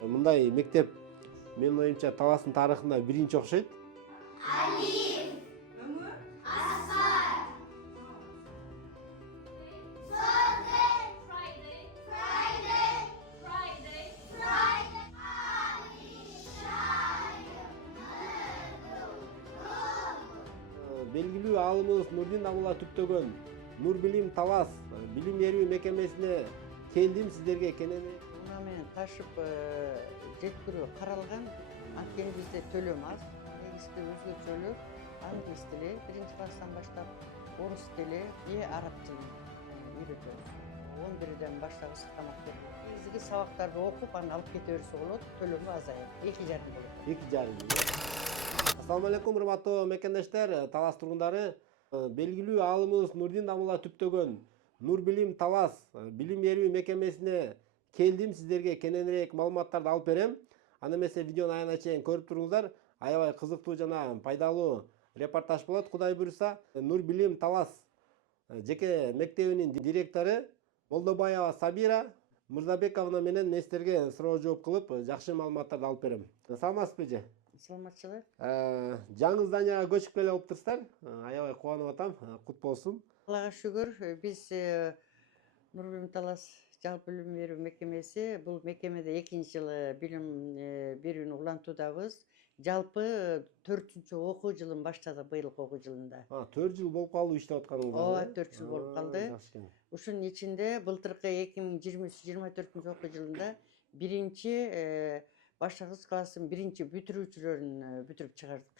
Мындай мектеп менин оюмча Таластын тарыхында биринчи окшойт. Алим, Ömür, Asfar, Sunday, Friday, Friday, Friday, Friday, Ali, Şahin, Белгилүү аалымыбыз Нурдин Абдулла түптөгөн Нур Билим Талас билим берүү мекемесине келдим сиздерге кененирээк. Мына менен ташып жеткирүү каралган. Анткени бизде төлөм аз. Негизги өзгөчөлүк англис тили, биринчи класстан баштап орус тили же араб тилин үйрөтөбүз. 11ден баштап ысык тамак берилет. Негизги сабактарды окуп, аны алып кете берсе болот, төлөмү азайат. 2,5 болот. 2,5. Ассаламу алейкум, урматтуу мекендештер, Талас тургундары. Белгилүү аалымыбыз Нурдин Абдулла түптөгөн Нур Билим Талас билим берүү мекемесине келдим, сиздерге кененирээк маалыматтарды алып берем. Аны эмесе видеону аягына чейин көрүп туруңуздар. Аябай кызыктуу жана пайдалуу репортаж болот. Кудай буюрса, Нур Билим Талас жеке мектебинин директору Молдобаева Сабира Мырзабековна менен мен сиздерге суроо жооп кылып, жакшы маалыматтарды алып берем. Саламатсызбы же? Саламатчылык. Жаңы зданияга көчүп келе болуптурсуздар. Аябай кубанып атам. Кут болсун. Аллага шүгүр, биз Нур Билим Талас жалпы билим берүү мекемеси, бул мекемеде 2-жылы билим берүүнү улантуудабыз. Жалпы 4-чү окуу жылын баштадык быйылкы окуу жылында. 4 жыл болуп калды иштеп атканыңызга. Ооба, 4 жыл болуп калды. Жакшы экен. Ушунун ичинде былтыркы 2023-24 окуу жылында биринчи баштангыч класстын биринчи бүтүрүүчүлөрүн бүтүрүп чыгардык.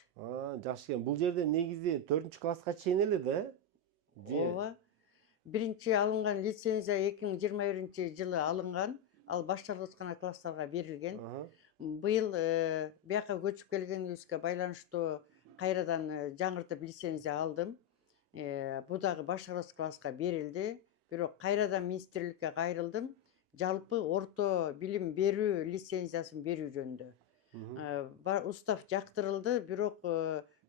Жакшы экен. Бул жерде негизи 4-класска чейин эле да? Ооба. Биринчи алынган лицензия 2021-жылы алынган. Ал башталгыч класстарга берилген. Быйыл бияка көчүп келгенибизге байланыштуу кайрадан жаңыртып лицензия алдым. Бу дагы башталгыч класска берилди. Бирок кайрадан министрликке кайрылдым. Жалпы орто билим берүү лицензиясын берүү жөнүндө. Устав жактырылды, бирок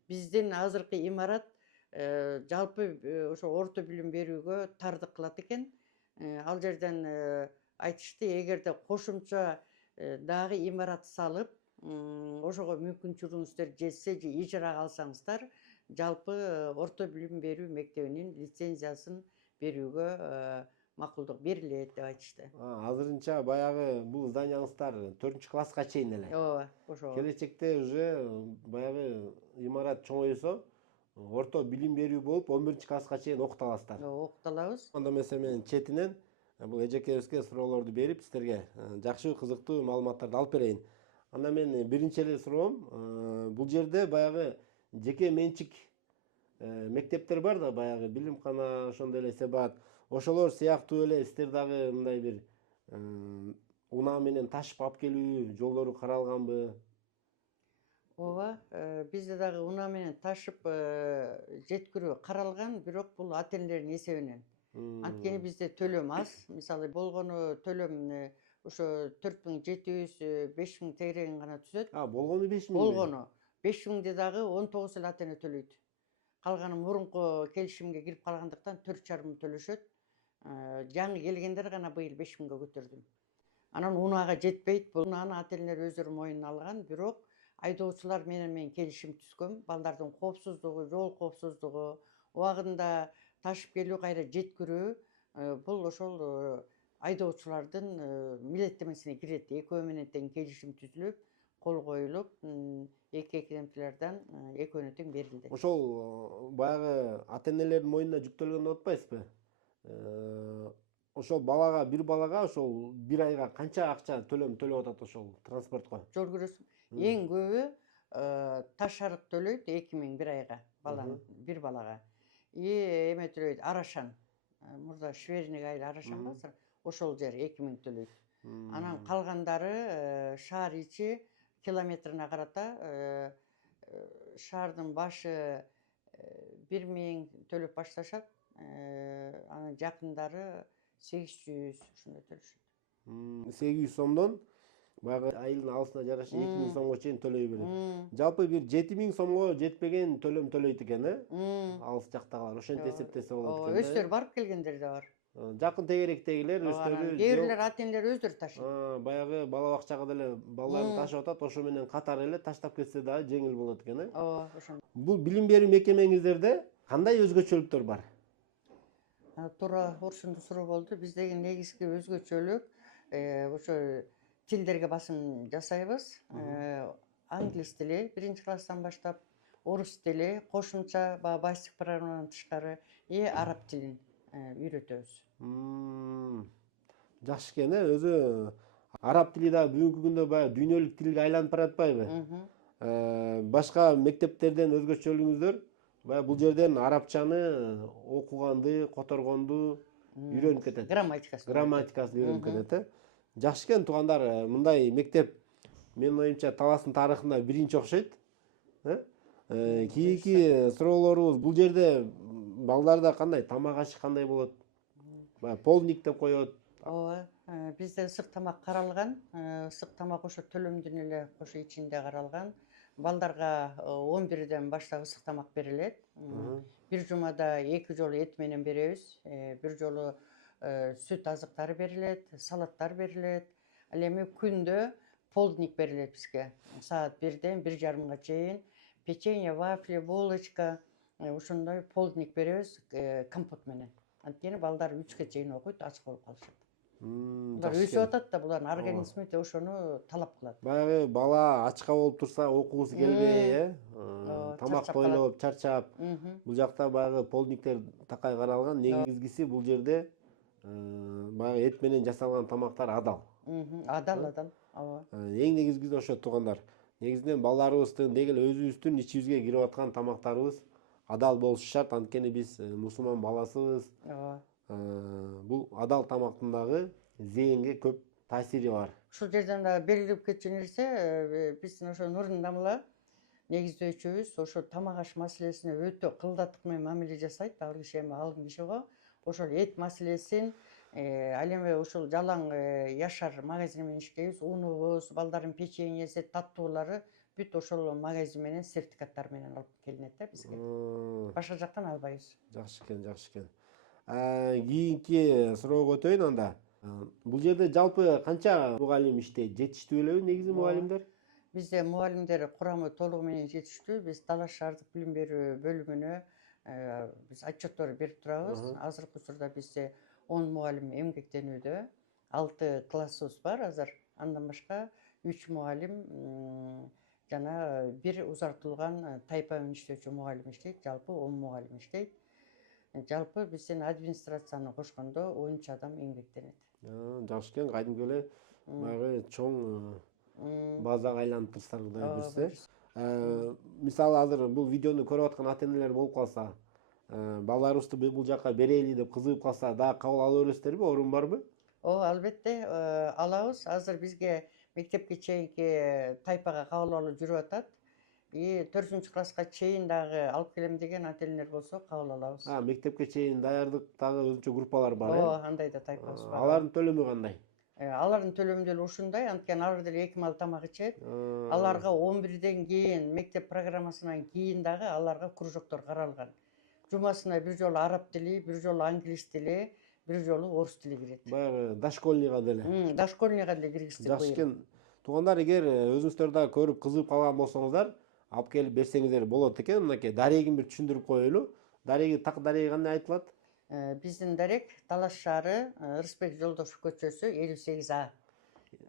биздин азыркы имарат жалпы ошо орто билим берүүгө тардык кылат экен. Ал жерден айтышты, эгерде кошумча дагы имарат салып, ошого мүмкүнчүлүгүңүздөр жетсе же ижарага алсаңыздар, жалпы орто билим берүү мектебинин лицензиясын берүүгө макулдук берилет деп айтышты. Азырынча баягы бул зданияңыздар 4-класска чейин эле. Ооба, ошо. Келечекте уже баягы имарат чоңойсо, орто билим берүү болуп 11-класска чейин окута аласыздар. Окута алабыз. Анда эмесе мен четинен бул эжекебизге суроолорду берип, сиздерге жакшы кызыктуу маалыматтарды алып берейин. Анда мен биринчи эле суроом, бул жерде баягы жеке менчик мектептер бар да, баягы билимкана, ошондой эле себат. Ошолор сыяктуу эле сиздер дагы мындай бир унаа менен ташып алып келүү жолдору каралганбы? Ооба, бизде дагы унаа менен ташып жеткирүү каралган, бирок бул ата энелердин эсебинен. Анткени бизде төлөм аз. Мисалы болгону төлөм ошо 4700, 5000 тегерегин гана түзөт. Болгону 5000. Болгону 5000 дагы 19 эле ата эне төлөйт. Калганы мурунку келишимге кирип калгандыктан 4,5 төлөшөт. Жаңы келгендер гана быйыл 5000ге көтөрдүм. Анан унаага жетпейт. Бул унааны ата энелер өздөрү моюнуна алган, бирок айдоочулар менен мен келишим түзгөм. Балдардын коопсуздугу, жол коопсуздугу, убагында ташып келүү, кайра жеткирүү бул ошол айдоочулардын милдеттенмесине кирет. Экөө менен тең келишим түзүлүп, кол коюлуп, эки экземплярдан экөөнө тең берилди. Ошол баягы ата энелердин моюнуна жүктөлгөн деп атпайсызбы? Ошол балага, бир балага ошол бир айга канча акча төлөм төлөп атат ошол транспортко? Жол көрөсүң. Эң көбү Таш арык төлөйт 2000 бир айга баланын, бир балага. Эме төлөйт Арашан. Мурда Шверник айыл Арашан бар. Ошол жер 2000 төлөйт. Анан калгандары шаар ичи километрине карата шаардын башы 1000 төлөп башташат. Анан жакындары 800 ушундай төлөшөт. 800 сомдон баягы айылдын алысына жараша 2000 сомго чейин төлөй берет. Жалпы бир 7000 сомго жетпеген төлөм төлөйт экен, алыс жактагылар. Ошентип эсептесе болот экен. Өздөрү барып келгендер да бар. Жакын тегеректегилер өздөрү Кээ бирлер ата энелер өздөрү ташыйт. баягы бала бакчага деле балаларын ташып атат, ошо менен катар эле таштап кетсе дагы жеңил болот экен, Ооба, ошондой. Бул билим берүү мекемеңиздерде кандай өзгөчөлүктөр бар? Туура ушундай суроо болду. Биздеги негизги өзгөчөлүк ошо тилдерге басым жасайбыз. Англис тили биринчи класстан баштап, орус тили, кошумча баягы базистик программадан тышкары араб тилин үйрөтөбүз. Жакшы экен, өзү араб тили дагы бүгүнкү күндө баягы дүйнөлүк тилге айланып баратпайбы? Башка мектептерден өзгөчөлүгүңүздөр баягы бул жерден арабчаны окуганды, которгонду үйрөнүп кетет. Грамматикасын үйрөнүп кетет. Жакшы экен туугандар, мындай мектеп менин оюмча Таластын тарыхында биринчи окшойт. Кийинки суроолорубуз, бул жерде балдарда кандай тамак ашы кандай болот? Баягы полдник деп коет. Ооба, бизде ысык тамак каралган. Ысык тамак ошо төлөмдүн эле ошо ичинде каралган. Балдарга 11ден баштап ысык тамак берилет. Бир жумада 2 жолу эт менен беребиз. Бир жолу сүт азыктары берилет, салаттар берилет. Ал эми күндө полдник берилет бизге. Саат 1ден 1:30 чейин печенье, вафли, булочка, ошондой полдник беребиз компот менен. Анткени балдар 3ке чейин окуйт, ач болуп калышат. Булар өсүп атат да, булардын организми ошону талап кылат. Баягы бала ачка болуп турса, окугусу келбей, тамак тойлоп, чарчап. Бул жакта баягы полдниктер такай каралган. Негизгиси бул жерде баягы эт менен жасалган тамактар адал. Адал, ооба. Эң негизгиси ошо туугандар. Негизинен балдарыбыздын деги эле өзүбүздүн ичибизге кирип аткан тамактарыбыз адал болушу шарт. Анткени биз мусулман баласыбыз. Ооба. Бул адал тамактын дагы зээнге көп таасири бар. Ушул жерден дагы белгилеп кетчү нерсе, биздин ошо Нурдин дамыла негиздөөчүбүз ошо тамак аш маселесине өтө кылдаттык менен мамиле жасайт. Ал киши эми алым киши го. Ошол эт маселесин ал эми ушул жалаң Яшар магазини менен иштейбиз. Унубуз, балдардын печеньеси, таттуулары бүт ошол магазин менен сертификаттар менен алып келинет да бизге. Башка жактан албайбыз. Жакшы экен. Кийинки суроого өтөйүн анда. Бул жерде жалпы канча мугалим иштейт? Жетиштүү элеби негизи мугалимдер? Бизде мугалимдер курамы толугу менен жетиштүү. Биз Талас шаардык билим берүү бөлүмүнө биз отчеттор берип турабыз. Азыркы учурда бизде 10 мугалим эмгектенүүдө, 6 классыбыз бар азыр. Андан башка 3 мугалим жана бир узартылган тайпа менен иштөөчү мугалим иштейт. Жалпы 10 мугалим иштейт. Жалпы биздин администрацияны кошкондо 13 адам эмгектенет. Жакшы экен, кайдымгы эле баягы чоң базага айланып турсуздар, Кудай буйрса. Мисалы азыр бул видеону көрүп аткан ата энелер болуп калса, балдарыбызды бул жака берели деп кызыгып калса, дагы кабыл ала бересиздерби? Орун барбы? Ооба, албетте алабыз. Азыр бизге мектепке чейинки тайпага кабыл алуу жүрүп атат. 4-класска чейин дагы алып келем деген ата энелер болсо кабыл алабыз. Мектепке чейин даярдык дагы өзүнчө группалар бар, Ооба, андай да тайпабыз бар. Алардын төлөмү кандай? Алардын төлөмү деле ушундай, анткени алар деле 2 маал тамак ичет. Аларга 11ден кийин мектеп программасынан кийин дагы аларга кружоктор каралган. Жумасына бир жолу араб тили, бир жолу англис тили, бир жолу орус тили кирет. Баягы дошкольныйга деле. Дошкольныйга деле киргиздик. Жакшы экен. Туугандар, эгер өзүңүздөр дагы көрүп кызыгып калган болсоңуздар, алып келип берсеңиздер болот экен. Мынакей дарегин бир түшүндүрүп коелу. Дареги кандай айтылат? Биздин дарек Талас шаары, Рысбек Жолдошев көчөсү 58А.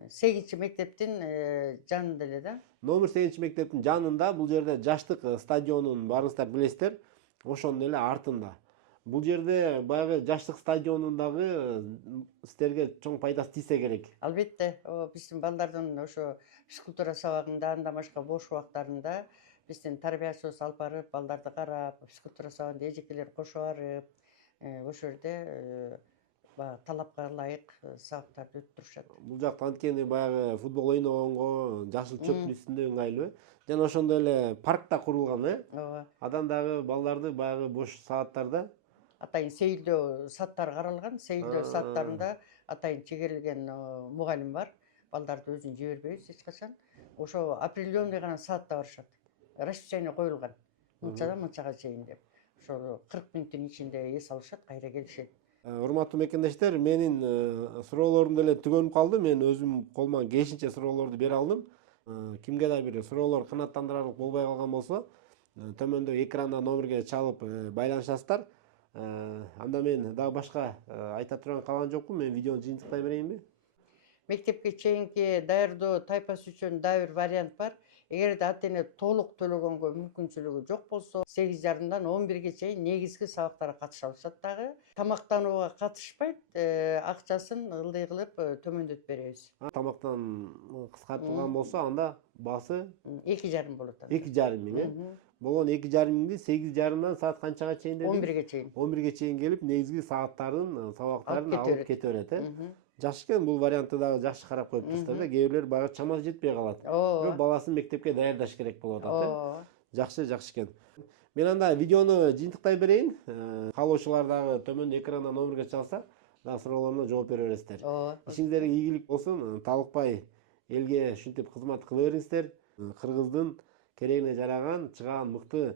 8 мектептин жанында эле да. Номер 8 мектептин жанында, бул жерде жаштык стадионун баарыңыздар билесиздер. Ошонун эле артында. Бул жерде баягы жаштык стадионундагы сиздерге чоң пайдасы тийсе керек. Албетте, биздин балдардын ошо физкультура сабагында, андан башка бош убактарында биздин тарбиячыбыз алып барып, балдарды карап, физкультура сабагында эжекелер кошо барып, ошол жерде талапка ылайык сабактарды өтүп турушат. Бул жакта анткени баягы футбол ойногонго жашыл чөптүн үстүндө ыңгайлуу. Жана ошондой эле парк да курулган, Ооба. Адан дагы балдарды баягы бош сааттарда атайын сейилдөө сааттары каралган. Сейилдөө сааттарында атайын чегерилген мугалим бар. Балдарды өзүн жибербейбиз эч качан. Ошо определенный гана саатта барышат. Расписание коюлган. Мынчадан мынчага чейин деп. Ошол 40 мүнөттүн ичинде эс алышат, кайра келишет. Урматтуу мекендештер, менин суроолорум деле түгөнүп калды. Мен өзүм колуман келишинче суроолорду бере алдым. Кимге да бир суроолор канааттандырарлык болбой калган болсо, төмөндө экрандан номерге чалып байланышасыздар. Анда мен дагы башка айта турган калган жокпу. Мен видеону жыйынтыктай берейинби? Мектепке чейинки даярдоо тайпасы үчүн дагы бир вариант бар. Эгерде ата эне толук төлөгөнгө мүмкүнчүлүгү жок болсо, 8:30-дан 11-ге чейин негизги сабактарга катыша алышат дагы. Тамактанууга катышпайт, акчасын ылдый кылып төмөндөтүп беребиз. Тамактан кыскартылган болсо, анда баасы 2,5 болот. 2,5 миң. Болгон 2,5 миңди 8:30-дан саат канчага чейин дедиңиз? 11-ге чейин. 11-ге чейин келип, негизги сабактарын, сабактарын алып кете берет, Жакшы экен, бул вариантты дагы жакшы карап коюптурсуздар да. Кээ бирлер баягы чамасы жетпей калат. Бирок баласын мектепке даярдаш керек болуп атат. Жакшы экен. Мен анда видеону жыйынтыктай берейин. Каалоочулар дагы төмөндө экрандан номерге чалса, дагы суроолоруна жооп бере бересиздер. Ишиңиздерге ийгилик болсун, талыкпай элге ушинтип кызмат кыла бериңиздер. Кыргыздын керегине жараган, чыгаан мыкты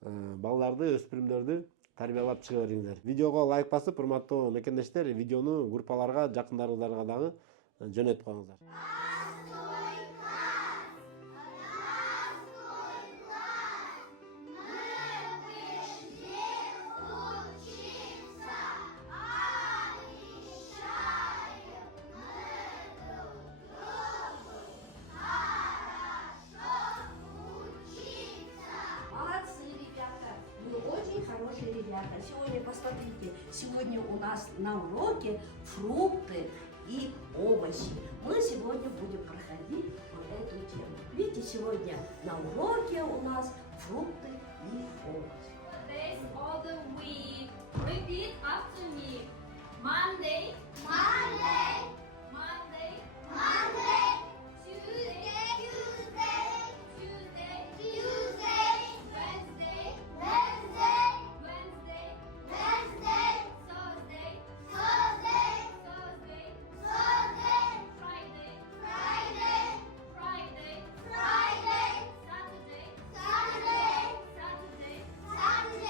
балдарды, өспүрүмдөрдү тарбиялап чыга бериңиздер. Видеого лайк басып, урматтуу мекендештер, видеону группаларга, жакындарыңыздарга дагы жөнөтүп коюңуздар. Ребята, сегодня посмотрите, сегодня у нас на уроке фрукты и овощи. Мы сегодня будем проходить вот эту тему. Видите, сегодня на уроке у нас фрукты и овощи. Days of the week. Repeat after me. Monday. Monday. Monday. Monday. Tuesday. Tuesday. Tuesday. Tuesday. Wednesday. Wednesday. Wednesday. Wednesday. Thursday. Thursday. Thursday. Thursday. Friday. Friday. Friday. Friday. Saturday. Saturday. Saturday. Saturday.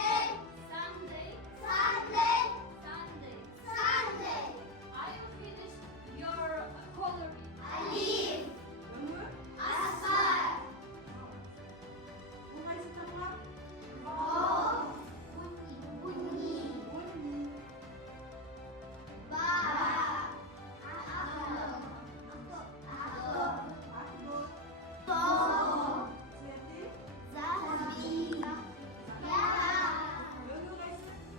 Sunday. Sunday. Sunday. Sunday. Are you finished your coloring? Alif. Asar. Bunyi. Ba. To. Zahabi. Ya.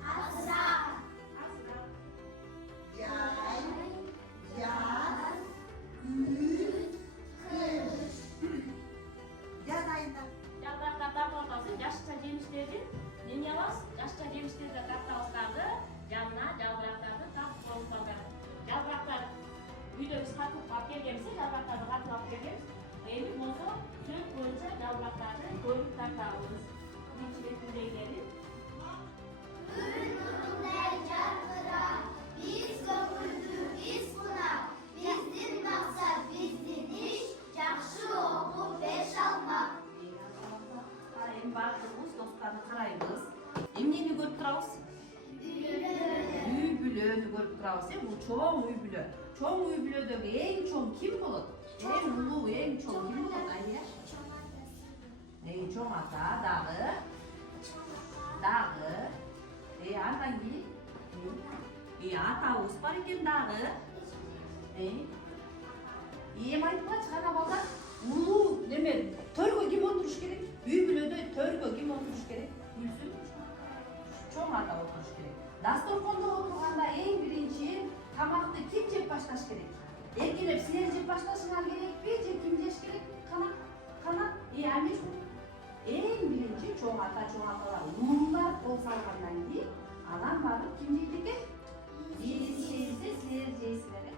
Asra. Yapraklardan ortası yaşça yemişleri nemi alası? Yaşça yemişleri de katlalıklardı. Yanına yapraklardı tatlı olmaları. Yapraklar uyda biz katıp bak gelgemizse yapraklardı katlalık gelgemiz. Emin olsa süt boyunca yapraklardı koyup taktağımız. İçiretinde gelip. Ürünler canlıra, biz köpürdük biz buna. Bizdin maksat, bizdin iş, жақсы оқып беш алmak. Emin baktığımız dostlarını karayımız. Emniyemi görüp durabız? Үй бүлөнү көрүп турабыз. Бул чоң үй бүлө. Чоң үй бүлөдөгү эң чоң ким болот? Эң улуу, эң чоң ким болот? Айя. Эң чоң ата дагы. Дагы. Андан кийин атабыз бар экен дагы. Эми айтпачы кана балдар. Улуу неме төргө ким отуруш керек? Үй бүлөдө төргө ким отуруш керек? Гүлсүм. Чоң ата отуруш керек. Дасторкондо отурганда эң биринчи тамакты ким жеп башташ керек? Эркелеп силер жеп башташыңар керекпи же ким жеш керек? Кана? Амеш. Эң биринчи чоң ата, чоң аталар улуулар кол салгандан кийин анан барып ким жейт экен? Силер жейсиңер.